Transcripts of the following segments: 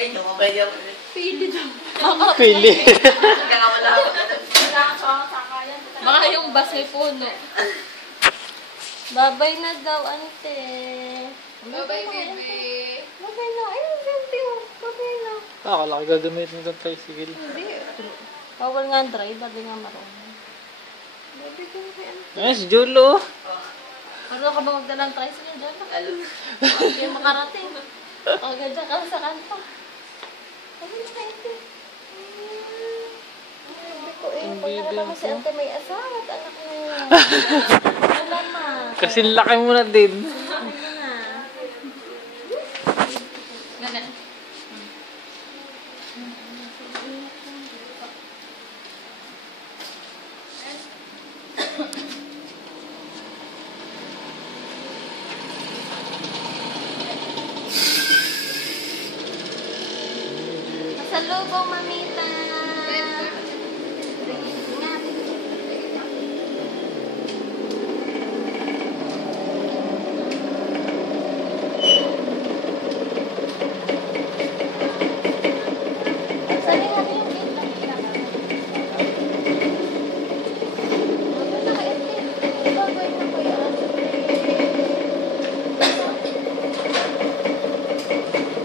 Ay, no, kaya Pili daw. Pili. kaya wala ako. Wala ka sa sakayan. Baka yung bus may puno. Babay na daw, ante. Bye-bye, baby. Babay na. Ayun, baby. Babay na. Akala ko gagamitin itong tricycle. Hindi. Bawal nga ang drive. Babay nga marunong. Baby, baby, ante. Ay, si Jolo. Marunong ka ba magdalang tricycle dyan? Alo. Hindi makarating. Agad dyan ka sa kanto. Babay na, ante. Sabi ko eh, pag nakita mo si ante may asawa at anak niya. Wala ma. Kasi laki mo na din. Ano na? Ganun. Pasalubong, mamita. Ingat. Sali nga yung gate. Bagay na ko yan.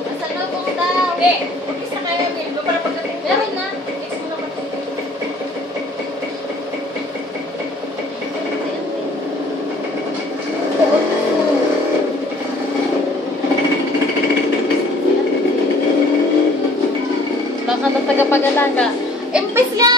Pasalubong daw. Umpis na kayo, baby. Para pagdating mo. Meron na. Next mo na pagdating. Baka na tagapag-alaga. Impis ya!